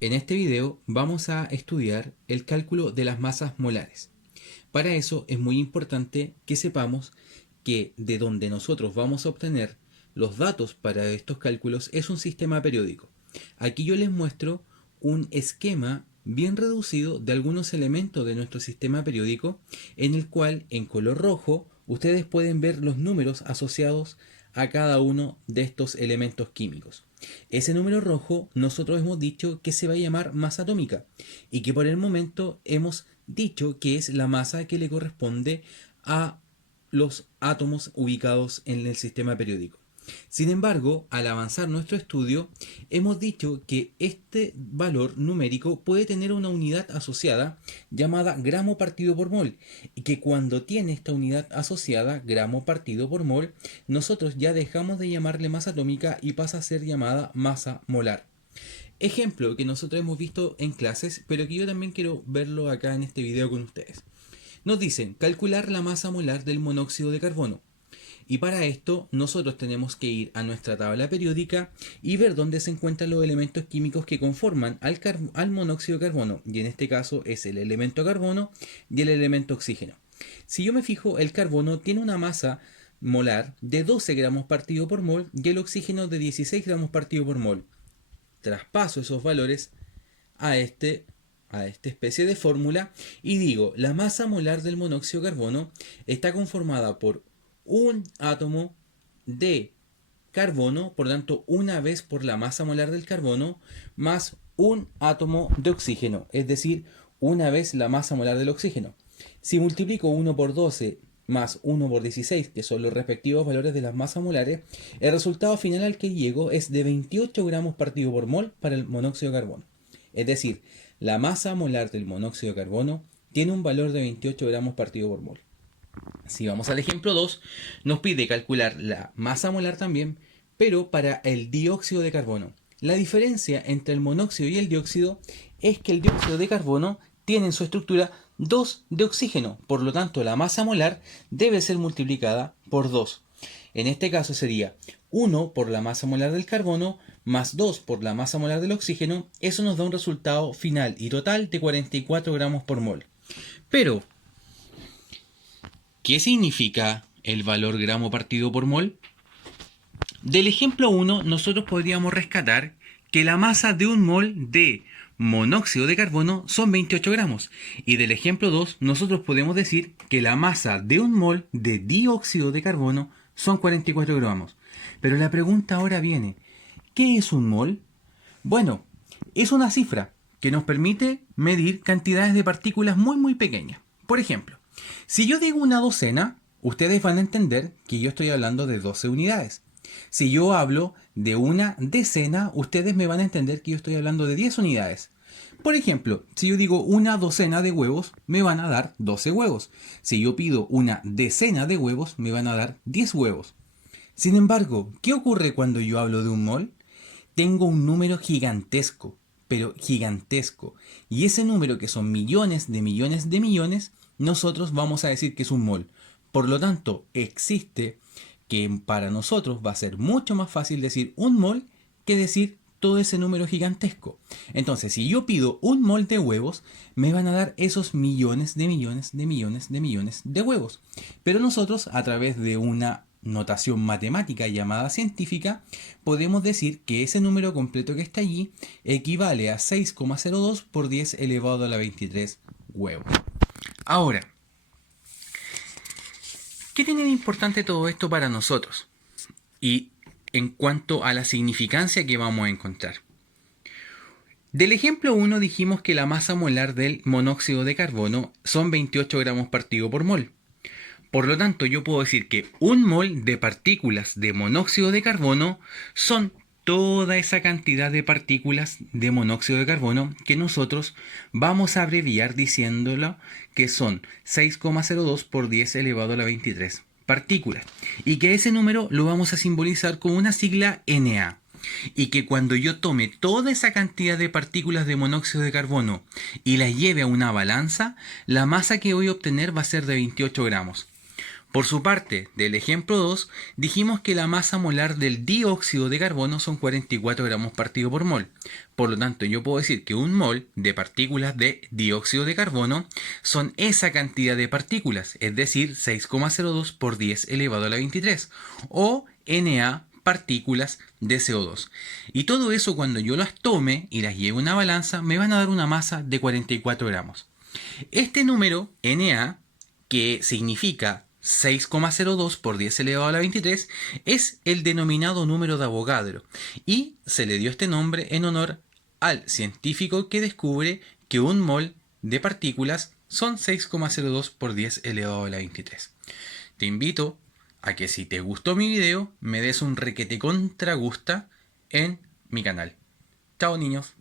En este video vamos a estudiar el cálculo de las masas molares. Para eso es muy importante que sepamos que de donde nosotros vamos a obtener los datos para estos cálculos es un sistema periódico. Aquí yo les muestro un esquema bien reducido de algunos elementos de nuestro sistema periódico, en el cual en color rojo ustedes pueden ver los números asociados a cada uno de estos elementos químicos. Ese número rojo nosotros hemos dicho que se va a llamar masa atómica y que por el momento hemos dicho que es la masa que le corresponde a los átomos ubicados en el sistema periódico. Sin embargo, al avanzar nuestro estudio, hemos dicho que este valor numérico puede tener una unidad asociada llamada gramo partido por mol, y que cuando tiene esta unidad asociada, gramo partido por mol, nosotros ya dejamos de llamarle masa atómica y pasa a ser llamada masa molar. Ejemplo que nosotros hemos visto en clases, pero que yo también quiero verlo acá en este video con ustedes. Nos dicen calcular la masa molar del monóxido de carbono. Y para esto nosotros tenemos que ir a nuestra tabla periódica y ver dónde se encuentran los elementos químicos que conforman al monóxido de carbono. Y en este caso es el elemento carbono y el elemento oxígeno. Si yo me fijo, el carbono tiene una masa molar de 12 gramos partido por mol y el oxígeno de 16 gramos partido por mol. Traspaso esos valores a esta especie de fórmula y digo, la masa molar del monóxido de carbono está conformada por un átomo de carbono, por tanto una vez por la masa molar del carbono, más un átomo de oxígeno, es decir, una vez la masa molar del oxígeno. Si multiplico 1 por 12 más 1 por 16, que son los respectivos valores de las masas molares, el resultado final al que llego es de 28 gramos partido por mol para el monóxido de carbono. Es decir, la masa molar del monóxido de carbono tiene un valor de 28 gramos partido por mol. Si vamos al ejemplo 2, nos pide calcular la masa molar también, pero para el dióxido de carbono. La diferencia entre el monóxido y el dióxido es que el dióxido de carbono tiene en su estructura 2 de oxígeno, por lo tanto la masa molar debe ser multiplicada por 2. En este caso sería 1 por la masa molar del carbono más 2 por la masa molar del oxígeno. Eso nos da un resultado final y total de 44 gramos por mol. Pero, ¿qué significa el valor gramo partido por mol? Del ejemplo 1 nosotros podríamos rescatar que la masa de un mol de monóxido de carbono son 28 gramos. Y del ejemplo 2 nosotros podemos decir que la masa de un mol de dióxido de carbono son 44 gramos. Pero la pregunta ahora viene, ¿qué es un mol? Bueno, es una cifra que nos permite medir cantidades de partículas muy pequeñas. Por ejemplo, si yo digo una docena, ustedes van a entender que yo estoy hablando de 12 unidades. Si yo hablo de una decena, ustedes me van a entender que yo estoy hablando de 10 unidades. Por ejemplo, si yo digo una docena de huevos, me van a dar 12 huevos. Si yo pido una decena de huevos, me van a dar 10 huevos. Sin embargo, ¿qué ocurre cuando yo hablo de un mol? Tengo un número gigantesco, pero gigantesco. Y ese número, que son millones de millones de millones, nosotros vamos a decir que es un mol. Por lo tanto, existe que para nosotros va a ser mucho más fácil decir un mol que decir todo ese número gigantesco. Entonces, si yo pido un mol de huevos, me van a dar esos millones de millones de millones de millones de huevos. Pero nosotros, a través de una notación matemática llamada científica, podemos decir que ese número completo que está allí equivale a 6,02 por 10 elevado a la 23 huevos. Ahora, ¿qué tiene de importante todo esto para nosotros? Y en cuanto a la significancia que vamos a encontrar. Del ejemplo 1 dijimos que la masa molar del monóxido de carbono son 28 gramos partido por mol. Por lo tanto, yo puedo decir que un mol de partículas de monóxido de carbono son toda esa cantidad de partículas de monóxido de carbono que nosotros vamos a abreviar diciéndolo que son 6,02 por 10 elevado a la 23 partículas. Y que ese número lo vamos a simbolizar con una sigla Na. Y que cuando yo tome toda esa cantidad de partículas de monóxido de carbono y las lleve a una balanza, la masa que voy a obtener va a ser de 28 gramos. Por su parte, del ejemplo 2, dijimos que la masa molar del dióxido de carbono son 44 gramos partido por mol. Por lo tanto, yo puedo decir que un mol de partículas de dióxido de carbono son esa cantidad de partículas, es decir, 6,02 por 10 elevado a la 23, o Na partículas de CO2. Y todo eso cuando yo las tome y las lleve a una balanza me van a dar una masa de 44 gramos. Este número, Na, que significa 6,02 por 10 elevado a la 23, es el denominado número de Avogadro y se le dio este nombre en honor al científico que descubre que un mol de partículas son 6,02 por 10 elevado a la 23. Te invito a que si te gustó mi video me des un requete contra gusta en mi canal. Chao niños.